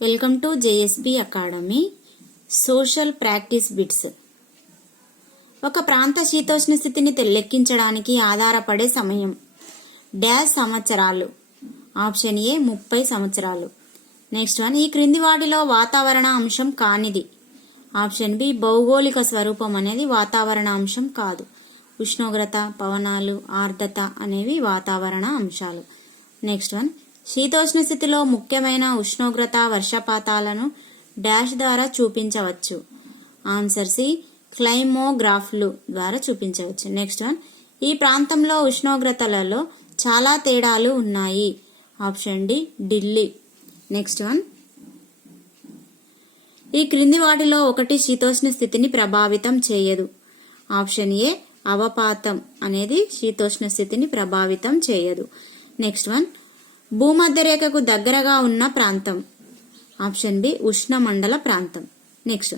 Welcome to JSB academy social practice bits. ఒక ప్రాంత శీతోష్ణ స్థితిని లెక్కించడానికి ఆధారపడే సమయం డాష్ సంవత్సరాలు. ఆప్షన్ ఏ 30 సంవత్సరాలు. నెక్స్ట్ వన్, ఈ క్రింది వాటిలో వాతావరణ అంశం కానిది. ఆప్షన్ బి, భౌగోళిక స్వరూపం అనేది వాతావరణ అంశం కాదు. ఉష్ణోగ్రత, పవనాలు, ఆర్ద్రత అనేవి వాతావరణ అంశాలు. నెక్స్ట్ వన్, శీతోష్ణ స్థితిలో ముఖ్యమైన ఉష్ణోగ్రత, వర్షపాతాలను డాష్ ద్వారా చూపించవచ్చు. ఆన్సర్ సి, క్లైమోగ్రాఫ్లు ద్వారా చూపించవచ్చు. నెక్స్ట్ వన్, ఈ ప్రాంతంలో ఉష్ణోగ్రతలలో చాలా తేడాలు ఉన్నాయి. Option D, Delhi. Next one, ఈ క్రింది వాటిలో ఒకటి శీతోష్ణ స్థితిని ప్రభావితం చేయదు. ఆప్షన్ ఏ, అవపాతం అనేది శీతోష్ణ స్థితిని ప్రభావితం చేయదు. నెక్స్ట్ వన్, భూమధ్యరేఖకు దగ్గరగా ఉన్న ప్రాంతం. ఆప్షన్ బి, ఉష్ణమండల ప్రాంతం. నెక్స్ట్,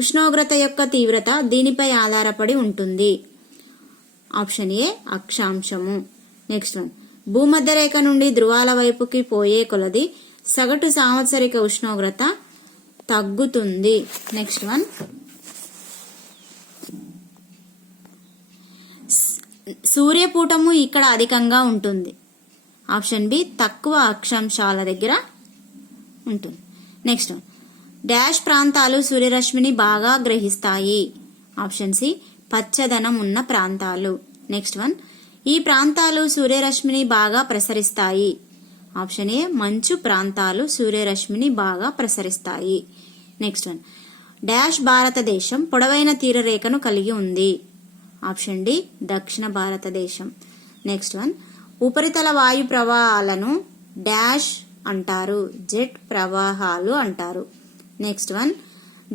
ఉష్ణోగ్రత యొక్క తీవ్రత దీనిపై ఆధారపడి ఉంటుంది. ఆప్షన్ ఏ, అక్షాంశము. నెక్స్ట్ వన్, భూమధ్యరేఖ నుండి ధృవాల వైపుకి పోయే కొలది సగటు సాంవత్సరిక ఉష్ణోగ్రత తగ్గుతుంది. నెక్స్ట్ వన్, సూర్యపూటము ఇక్కడ అధికంగా ఉంటుంది. ఆప్షన్ బి, తక్కువ అక్షాంశాల దగ్గర ఉంటుంది. నెక్స్ట్, డాష్ ప్రాంతాలు సూర్యరశ్మిని బాగా గ్రహిస్తాయి. ఆప్షన్ సి, పచ్చదనం ఉన్న ప్రాంతాలు. నెక్స్ట్ వన్, ఈ ప్రాంతాలు సూర్యరశ్మిని బాగా ప్రసరిస్తాయి. ఆప్షన్ ఏ, మంచు ప్రాంతాలు సూర్యరశ్మిని బాగా ప్రసరిస్తాయి. నెక్స్ట్ వన్, డాష్ భారతదేశం పొడవైన తీరరేఖను కలిగి ఉంది. ఆప్షన్ డి, దక్షిణ భారతదేశం. నెక్స్ట్ వన్, ఉపరితల వాయు ప్రవాహాలను డాష్ అంటారు, జెట్ ప్రవాహాలు అంటారు. నెక్స్ట్ వన్,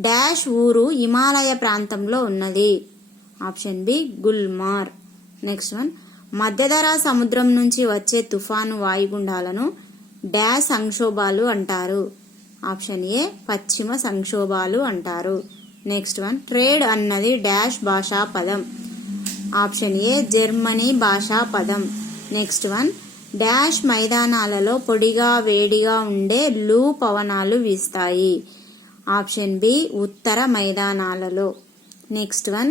డాష్ ఊరు హిమాలయ ప్రాంతంలో ఉన్నది. Option B, Gulmarg. Next one, మధ్యధరా సముద్రం నుంచి వచ్చే తుఫాను వాయుగుండాలను డాష్ సంక్షోభాలు అంటారు. ఆప్షన్ ఏ, పశ్చిమ సంక్షోభాలు అంటారు. నెక్స్ట్ వన్, ట్రేడ్ అన్నది డాష్ భాషా పదం. ఆప్షన్ ఏ, జర్మనీ భాషా పదం. నెక్స్ట్ వన్, డాష్ మైదానాలలో పొడిగా వేడిగా ఉండే లూ పవనాలు వీస్తాయి. ఆప్షన్ బి, ఉత్తర మైదానాలలో. నెక్స్ట్ వన్,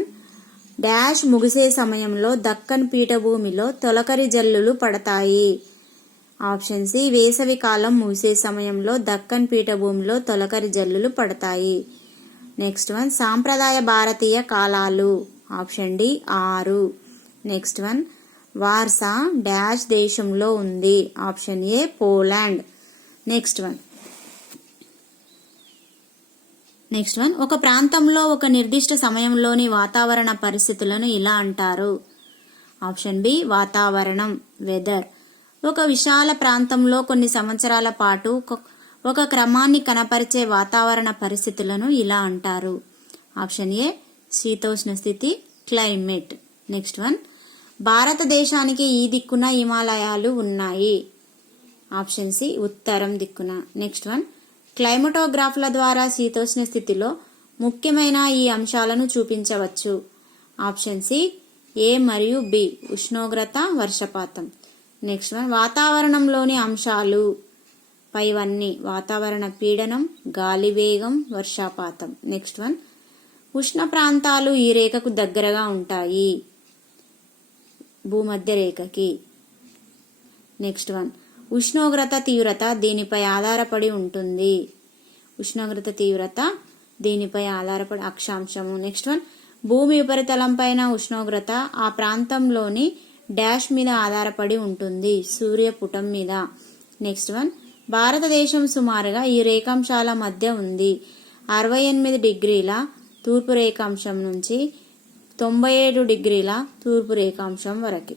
డాష్ ముగిసే సమయంలో దక్కన్ పీఠభూమిలో తొలకరి జల్లులు పడతాయి. ఆప్షన్ సి, వేసవి కాలం ముగిసే సమయంలో దక్కన్ పీఠభూమిలో తొలకరి జల్లులు పడతాయి. నెక్స్ట్ వన్, సాంప్రదాయ భారతీయ కాలాలు. Option D, 6. Next one, Warsaw dash దేశంలో ఉంది. Option A, Poland. Next one, ఒక ప్రాంతంలో ఒక నిర్దిష్ట సమయంలోని వాతావరణ పరిస్థితులను ఇలా అంటారు. ఆప్షన్ బి, వాతావరణం, వెదర్. ఒక విశాల ప్రాంతంలో కొన్ని సంవత్సరాల పాటు ఒక క్రమాన్ని కనపరిచే వాతావరణ పరిస్థితులను ఇలా అంటారు. ఆప్షన్ ఏ, శీతోష్ణ స్థితి, క్లైమేట్. నెక్స్ట్ వన్, భారతదేశానికి ఈ దిక్కున హిమాలయాలు ఉన్నాయి. ఆప్షన్ సి, ఉత్తరం దిక్కున. నెక్స్ట్ వన్, క్లైమటోగ్రాఫ్ల ద్వారా శీతోష్ణ స్థితిలో ముఖ్యమైన ఈ అంశాలను చూపించవచ్చు. ఆప్షన్ సి, ఏ మరియు బి, ఉష్ణోగ్రత, వర్షపాతం. నెక్స్ట్ వన్, వాతావరణంలోని అంశాలు పైవన్నీ వాతావరణ పీడనం, గాలి వేగం, వర్షపాతం. నెక్స్ట్ వన్, ఉష్ణ ప్రాంతాలు ఈ రేఖకు దగ్గరగా ఉంటాయి, భూమధ్య రేఖకి. నెక్స్ట్ వన్, ఉష్ణోగ్రత తీవ్రత దీనిపై ఆధారపడి ఉంటుంది. ఉష్ణోగ్రత తీవ్రత దీనిపై ఆధారపడి అక్షాంశము. నెక్స్ట్ వన్, భూమి ఉపరితలం పైన ఉష్ణోగ్రత ఆ ప్రాంతంలోని డాష్ మీద ఆధారపడి ఉంటుంది, సూర్యపుటం మీద. నెక్స్ట్ వన్, భారతదేశం సుమారుగా ఈ రేఖాంశాల మధ్య ఉంది, 68 డిగ్రీల తూర్పు రేఖాంశం నుంచి 97 డిగ్రీల తూర్పు రేఖాంశం వరకు.